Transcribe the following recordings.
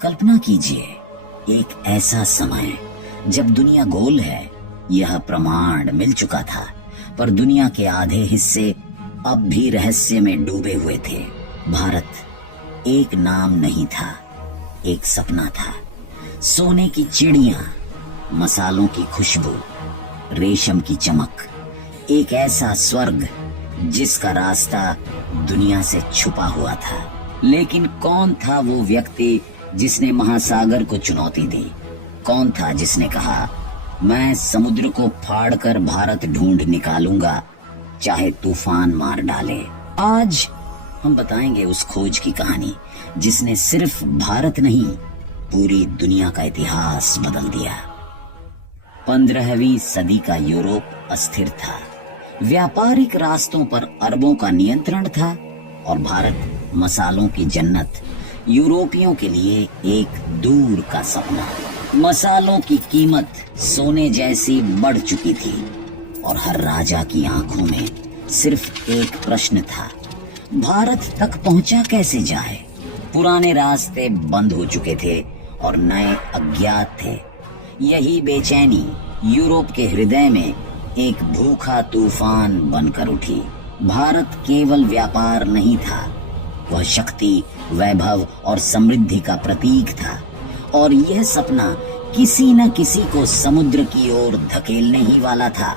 कल्पना कीजिए एक ऐसा समय जब दुनिया गोल है। यह प्रमाण मिल चुका था, पर दुनिया के आधे हिस्से अब भी रहस्य में डूबे हुए थे। भारत एक नाम नहीं था, एक सपना था। सोने की चिड़िया, मसालों की खुशबू, रेशम की चमक, एक ऐसा स्वर्ग जिसका रास्ता दुनिया से छुपा हुआ था। लेकिन कौन था वो व्यक्ति जिसने महासागर को चुनौती दी? कौन था जिसने कहा, मैं समुद्र को फाड़कर भारत ढूंढ निकालूंगा, चाहे तूफान मार डाले। आज हम बताएंगे उस खोज की कहानी जिसने सिर्फ भारत नहीं, पूरी दुनिया का इतिहास बदल दिया। 15वीं सदी का यूरोप अस्थिर था। व्यापारिक रास्तों पर अरबों का नियंत्रण था और भारत, मसालों की जन्नत, यूरोपियों के लिए एक दूर का सपना। मसालों की कीमत सोने जैसी बढ़ चुकी थी और हर राजा की आंखों में सिर्फ एक प्रश्न था, भारत तक पहुंचा कैसे जाए? पुराने रास्ते बंद हो चुके थे और नए अज्ञात थे। यही बेचैनी यूरोप के हृदय में एक भूखा तूफान बनकर उठी। भारत केवल व्यापार नहीं था, वह शक्ति, वैभव और समृद्धि का प्रतीक था। और यह सपना किसी न किसी को समुद्र की ओर धकेलने ही वाला था।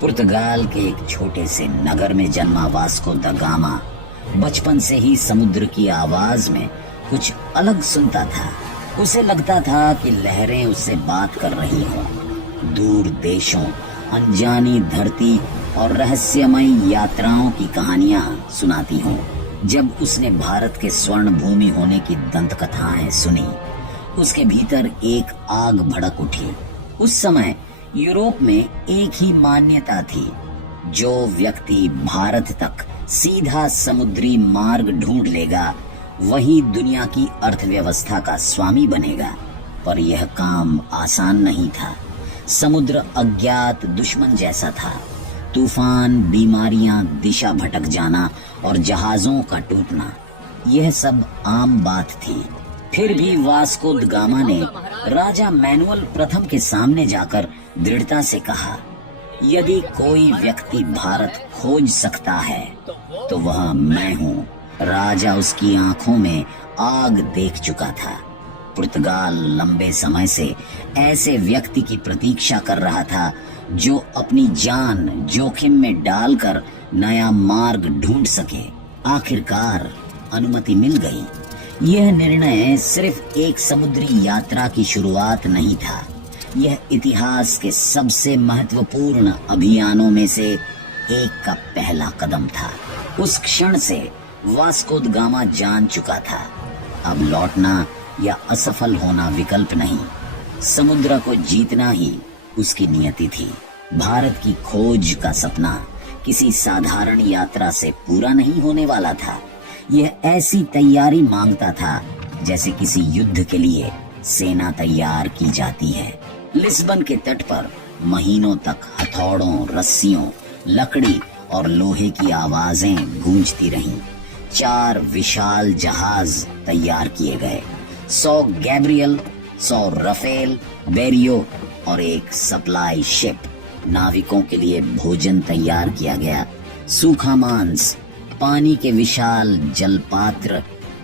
पुर्तगाल के एक छोटे से नगर में जन्मा वास्को द गामा बचपन से ही समुद्र की आवाज में कुछ अलग सुनता था। उसे लगता था कि लहरें उससे बात कर रही हों, दूर देशों, अनजानी धरती और रहस्यमयी यात्राओं की कहानियां सुनाती हों। जब उसने भारत के स्वर्ण भूमि होने की दंतकथाएं सुनी, उसके भीतर एक आग भड़क उठी। उस समय यूरोप में एक ही मान्यता थी, जो व्यक्ति भारत तक सीधा समुद्री मार्ग ढूंढ लेगा, वही दुनिया की अर्थव्यवस्था का स्वामी बनेगा। पर यह काम आसान नहीं था। समुद्र अज्ञात दुश्मन जैसा था। तूफान, बीमारियां, दिशा भटक जाना और जहाजों का टूटना, यह सब आम बात थी। फिर भी वास्को द गामा ने राजा मैनुअल प्रथम के सामने जाकर दृढ़ता से कहा, यदि कोई व्यक्ति भारत खोज सकता है तो वह मैं हूँ। राजा उसकी आंखों में आग देख चुका था। पुर्तगाल लंबे समय से ऐसे व्यक्ति की प्रतीक्षा कर रहा था जो अपनी जान जोखिम में डालकर नया मार्ग ढूंढ सके। आखिरकार अनुमति मिल गई। यह निर्णय सिर्फ एक समुद्री यात्रा की शुरुआत नहीं था, यह इतिहास के सबसे महत्वपूर्ण अभियानों में से एक का पहला कदम था। उस क्षण से वास्को द गामा जान चुका था, अब लौटना या असफल होना विकल्प नहीं, समुद्र को जीतना ही उसकी नियति थी। भारत की खोज का सपना किसी साधारण यात्रा से पूरा नहीं होने वाला था। यह ऐसी तैयारी मांगता था जैसे किसी युद्ध के लिए सेना तैयार की जाती है। लिस्बन के तट पर महीनों तक हथौड़ों, रस्सियों, लकड़ी और लोहे की आवाजें गूंजती रहीं। 4 विशाल जहाज तैयार किए गए, 100 गैब्रियल, 100 रफेल, बेरियो और एक सप्लाई शिप। नाविकों के लिए भोजन तैयार किया गया, सूखा मांस, पानी के विशाल जलपात्र,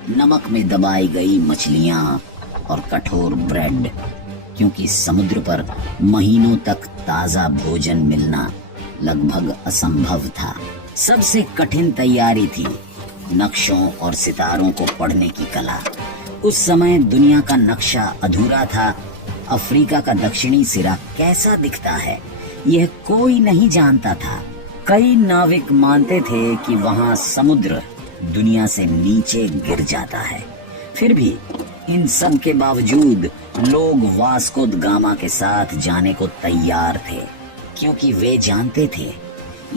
नमक में दबाई गई मछलियां और कठोर ब्रेड, क्योंकि समुद्र पर महीनों तक ताजा भोजन मिलना लगभग असंभव था। सबसे कठिन तैयारी थी नक्शों और सितारों को पढ़ने की कला। उस समय दुनिया का नक्शा अधूरा था। अफ्रीका का दक्षिणी सिरा कैसा दिखता है, यह कोई नहीं जानता था। कई नाविक मानते थे कि वहां समुद्र दुनिया से नीचे गिर जाता है। फिर भी इन सब के बावजूद लोग वास्को द गामा के साथ जाने को तैयार थे, क्योंकि वे जानते थे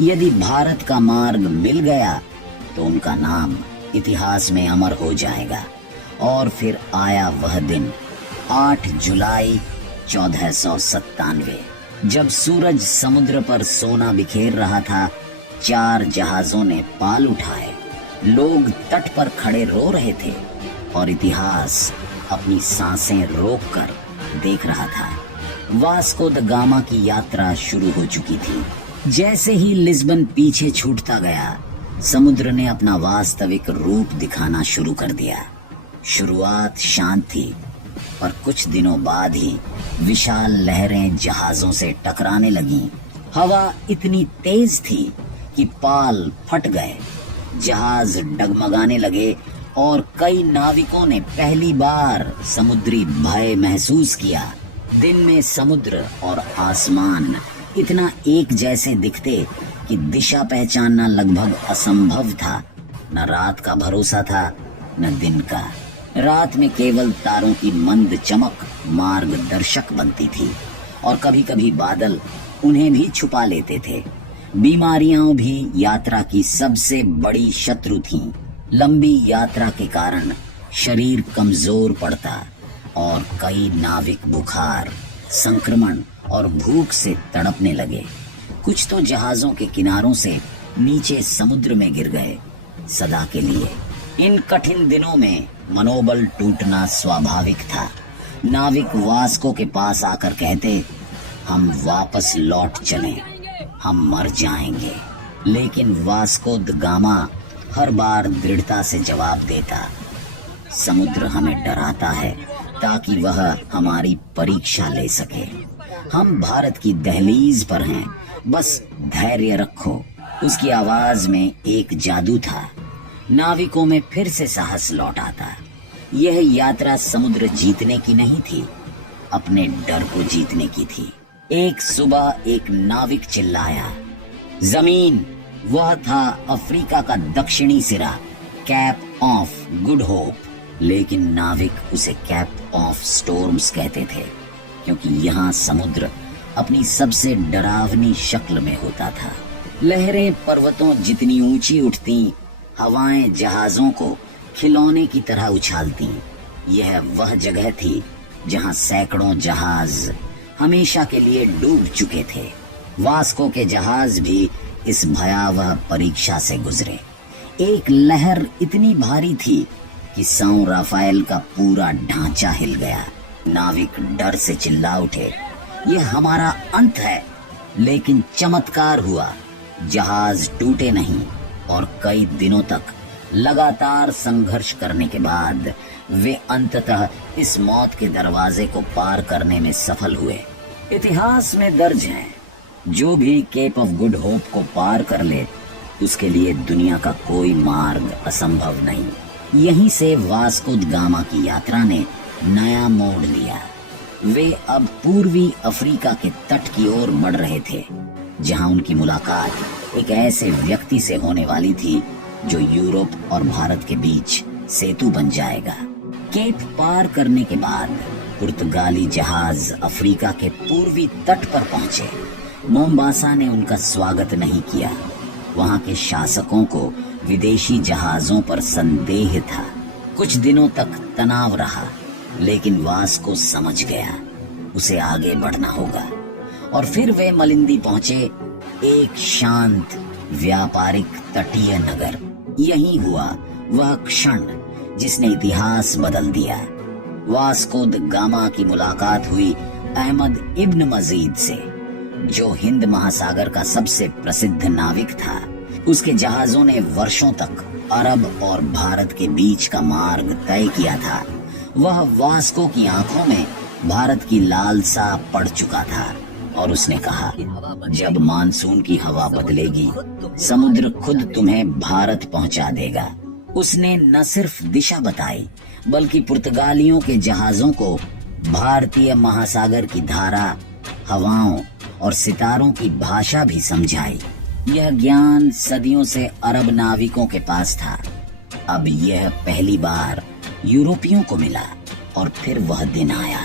यदि भारत का मार्ग मिल गया तो उनका नाम इतिहास में अमर हो जाएगा। और फिर आया वह दिन, 8 जुलाई 1497, जब सूरज समुद्र पर सोना बिखेर रहा था। 4 जहाजों ने पाल उठाए, लोग तट पर खड़े रो रहे थे और इतिहास अपनी सांसें रोककर देख रहा था। वास्को द गामा की यात्रा शुरू हो चुकी थी। जैसे ही लिस्बन पीछे छूटता गया, समुद्र ने अपना वास्तविक रूप दिखाना शुरू कर दिया। शुरुआत शांत थी, पर कुछ दिनों बाद ही विशाल लहरें जहाजों से टकराने लगीं। हवा इतनी तेज थी कि पाल फट गए, जहाज डगमगाने लगे और कई नाविकों ने पहली बार समुद्री भय महसूस किया। दिन में समुद्र और आसमान इतना एक जैसे दिखते कि दिशा पहचानना लगभग असंभव था। न रात का भरोसा था न दिन का। रात में केवल तारों की मंद चमक मार्गदर्शक बनती थी और कभी कभी बादल उन्हें भी छुपा लेते थे। बीमारियां भी यात्रा की सबसे बड़ी शत्रु थीं। लंबी यात्रा के कारण शरीर कमजोर पड़ता और कई नाविक बुखार, संक्रमण और भूख से तड़पने लगे। कुछ तो जहाजों के किनारों से नीचे समुद्र में गिर गए सदा के लिए। इन कठिन दिनों में मनोबल टूटना स्वाभाविक था। नाविक वास्को के पास आकर कहते, हम वापस लौट चलें, हम मर जाएंगे। लेकिन वास्को द गामा हर बार दृढ़ता से जवाब देता, समुद्र हमें डराता है ताकि वह हमारी परीक्षा ले सके। हम भारत की दहलीज पर हैं, बस धैर्य रखो। उसकी आवाज में एक जादू था। नाविकों में फिर से साहस लौट आता। यह यात्रा समुद्र जीतने की नहीं थी, अपने डर को जीतने की थी। एक सुबह एक नाविक चिल्लाया, जमीन! वह था अफ्रीका का दक्षिणी सिरा, कैप ऑफ गुड होप। लेकिन नाविक उसे कैप ऑफ स्टॉर्म्स कहते थे, क्योंकि यहाँ समुद्र अपनी सबसे डरावनी शक्ल में होता था। लहरें पर्वतों जितनी ऊंची उठती, हवाएं जहाजों को खिलौने की तरह उछालती। यह वह जगह थी जहां सैकड़ों जहाज हमेशा के लिए डूब चुके थे। वास्को के जहाज भी इस भयावह परीक्षा से गुजरे। एक लहर इतनी भारी थी कि सौ राफेल का पूरा ढांचा हिल गया। नाविक डर से चिल्ला उठे, यह हमारा अंत है। लेकिन चमत्कार हुआ, जहाज टूटे नहीं और कई दिनों तक लगातार संघर्ष करने के बाद वे अंततः इस मौत के दरवाजे को पार करने में सफल हुए। इतिहास में दर्ज है, जो भी केप ऑफ गुड होप को पार कर ले, उसके लिए दुनिया का कोई मार्ग असंभव नहीं। यहीं से वास्को द गामा की यात्रा ने नया मोड़ लिया। वे अब पूर्वी अफ्रीका के तट की ओर बढ़ रहे थे, जहां उनकी मुलाकात एक ऐसे व्यक्ति से होने वाली थी जो यूरोप और भारत के बीच सेतु बन जाएगा। केप पार करने के बाद पुर्तगाली जहाज अफ्रीका के पूर्वी तट पर पहुंचे। मोम्बासा ने उनका स्वागत नहीं किया। वहां के शासकों को विदेशी जहाजों पर संदेह था। कुछ दिनों तक तनाव रहा, लेकिन वास्को समझ गया उसे आगे बढ़ना होगा। और फिर वे मलिंदी पहुंचे, एक शांत व्यापारिक तटीय नगर। यही हुआ वह क्षण जिसने इतिहास बदल दिया। वास्को द गामा की मुलाकात हुई अहमद इब्न मजीद से, जो हिंद महासागर का सबसे प्रसिद्ध नाविक था। उसके जहाजों ने वर्षों तक अरब और भारत के बीच का मार्ग तय किया था। वह वास्को की आंखों में भारत की लालसा पड़ चुका था और उसने कहा, जब मानसून की हवा बदलेगी, समुद्र खुद तुम्हें भारत पहुंचा देगा। उसने न सिर्फ दिशा बताई, बल्कि पुर्तगालियों के जहाजों को भारतीय महासागर की धारा, हवाओं और सितारों की भाषा भी समझाई। यह ज्ञान सदियों से अरब नाविकों के पास था। अब यह पहली बार यूरोपियों को मिला। और फिर वह दिन आया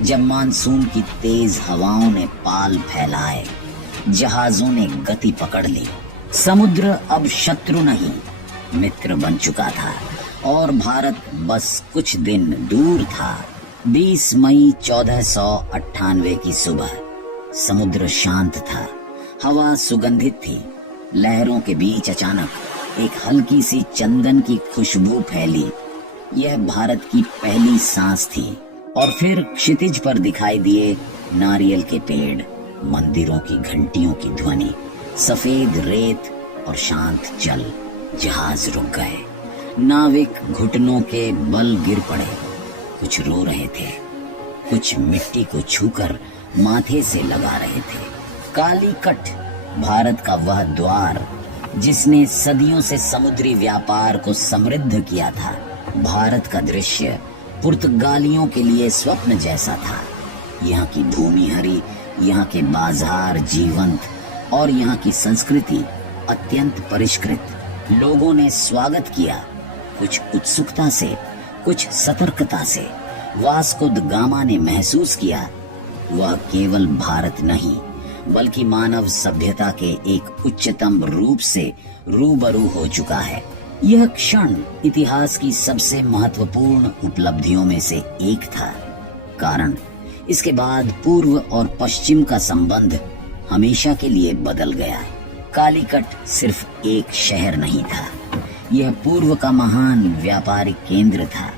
जब मानसून की तेज हवाओं ने पाल फैलाए, जहाजों ने गति पकड़ ली। समुद्र अब शत्रु नहीं, मित्र बन चुका था और भारत बस कुछ दिन दूर था। 20 मई 1498 की सुबह समुद्र शांत था, हवा सुगंधित थी। लहरों के बीच अचानक एक हल्की सी चंदन की खुशबू फैली। यह भारत की पहली सांस थी। और फिर क्षितिज पर दिखाई दिए नारियल के पेड़, मंदिरों की घंटियों की ध्वनि, सफेद रेत और शांत जल। जहाज रुक गए, नाविक घुटनों के बल गिर पड़े। कुछ रो रहे थे, कुछ मिट्टी को छूकर माथे से लगा रहे थे। कालीकट भारत का वह द्वार जिसने सदियों से समुद्री व्यापार को समृद्ध किया था। भारत का दृश्य पुर्तगालियों के लिए स्वप्न जैसा था। यहाँ की भूमि हरी, यहाँ के बाजार जीवंत और यहाँ की संस्कृति अत्यंत परिष्कृत। लोगों ने स्वागत किया, कुछ उत्सुकता से, कुछ सतर्कता से। वास्को द गामा ने महसूस किया वह केवल भारत नहीं बल्कि मानव सभ्यता के एक उच्चतम रूप से रूबरू हो चुका है। यह क्षण इतिहास की सबसे महत्वपूर्ण उपलब्धियों में से एक था, कारण इसके बाद पूर्व और पश्चिम का संबंध हमेशा के लिए बदल गया। कालीकट सिर्फ एक शहर नहीं था, यह पूर्व का महान व्यापारिक केंद्र था।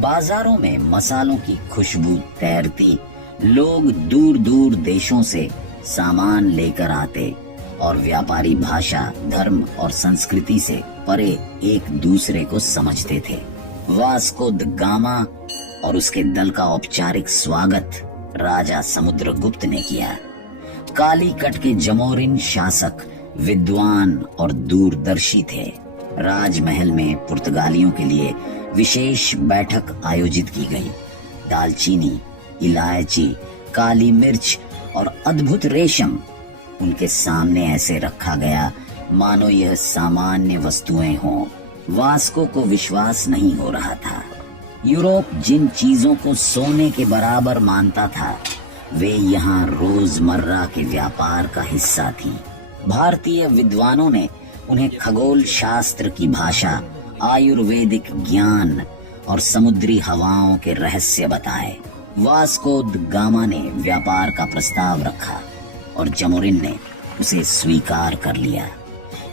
बाजारों में मसालों की खुशबू तैरती, लोग दूर दूर देशों से सामान लेकर आते और व्यापारी भाषा, धर्म और संस्कृति से परे एक दूसरे को समझते थे। वास्को द गामा और उसके दल का औपचारिक स्वागत राजा समुद्रगुप्त ने किया। कालीकट के जमोरिन शासक विद्वान और दूरदर्शी थे। राजमहल में पुर्तगालियों के लिए विशेष बैठक आयोजित की गई। दालचीनी, इलायची, काली मिर्च और अद्भुत रेशम उनके सामने ऐसे रखा गया मानो यह सामान्य वस्तुएं हों। वास्को को विश्वास नहीं हो रहा था। यूरोप जिन चीजों को सोने के बराबर मानता था वे यहाँ रोजमर्रा के व्यापार का हिस्सा थी। भारतीय विद्वानों ने उन्हें खगोल शास्त्र की भाषा, आयुर्वेदिक ज्ञान और समुद्री हवाओं के रहस्य बताए। वास्को द गामा ने व्यापार का प्रस्ताव रखा और जमोरिन ने उसे स्वीकार कर लिया।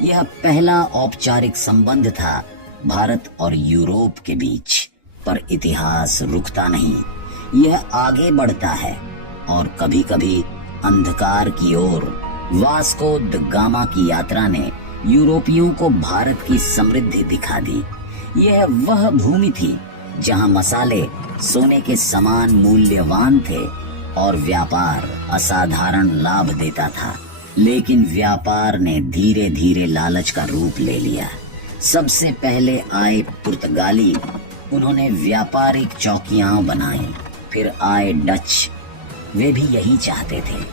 यह पहला औपचारिक संबंध था भारत और यूरोप के बीच। पर इतिहास रुकता नहीं, यह आगे बढ़ता है और कभी-कभी अंधकार की ओर। वास्को द गामा की यात्रा ने यूरोपियों को भारत की समृद्धि दिखा दी। यह वह भूमि थी जहां मसाले सोने के समान मूल्यवान थे और व्यापार असाधारण लाभ देता था। लेकिन व्यापार ने धीरे धीरे लालच का रूप ले लिया। सबसे पहले आए पुर्तगाली, उन्होंने व्यापारिक चौकियां बनाई। फिर आए डच, वे भी यही चाहते थे,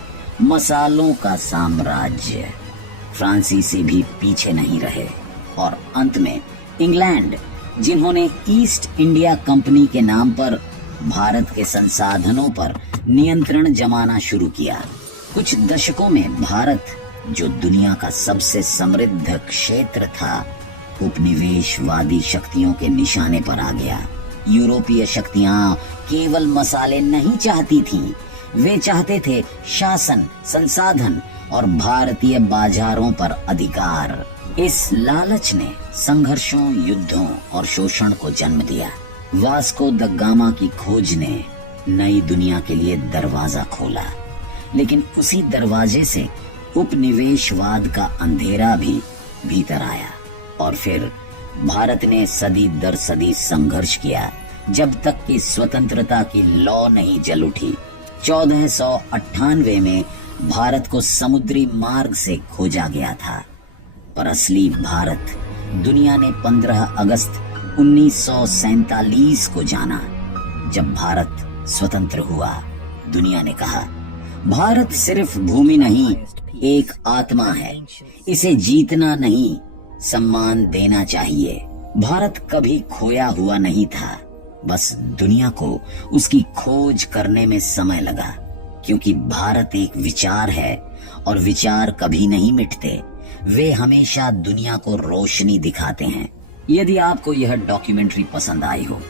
मसालों का साम्राज्य। फ्रांसीसी भी पीछे नहीं रहे और अंत में इंग्लैंड, जिन्होंने ईस्ट इंडिया कंपनी के नाम पर भारत के संसाधनों पर नियंत्रण जमाना शुरू किया। कुछ दशकों में भारत, जो दुनिया का सबसे समृद्ध क्षेत्र था, उपनिवेशवादी शक्तियों के निशाने पर आ गया। यूरोपीय शक्तियां केवल मसाले नहीं चाहती थीं, वे चाहते थे शासन, संसाधन और भारतीय बाजारों पर अधिकार। इस लालच ने संघर्षों, युद्धों और शोषण को जन्म दिया। वास्को द गामा की खोज ने नई दुनिया के लिए दरवाजा खोला, लेकिन उसी दरवाजे से उपनिवेशवाद का अंधेरा भी भीतर आया। और फिर भारत ने सदी दर सदी संघर्ष किया, जब तक कि स्वतंत्रता की लौ नहीं जल उठी। 1498 में भारत को समुद्री मार्ग से खोजा गया था, पर असली भारत दुनिया ने 15 अगस्त 1947 को जाना। जब भारत स्वतंत्र हुआ, दुनिया ने कहा, भारत सिर्फ भूमि नहीं, एक आत्मा है, इसे जीतना नहीं, सम्मान देना चाहिए। भारत कभी खोया हुआ नहीं था, बस दुनिया को उसकी खोज करने में समय लगा, क्योंकि भारत एक विचार है और विचार कभी नहीं मिटते, वे हमेशा दुनिया को रोशनी दिखाते हैं। यदि आपको यह डॉक्यूमेंट्री पसंद आई हो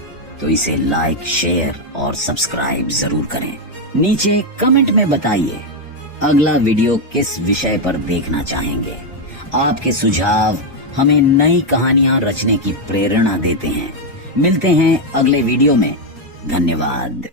तो इसे लाइक, शेयर और सब्सक्राइब जरूर करें। नीचे कमेंट में बताइए अगला वीडियो किस विषय पर देखना चाहेंगे। आपके सुझाव हमें नई कहानियां रचने की प्रेरणा देते हैं। मिलते हैं अगले वीडियो में। धन्यवाद।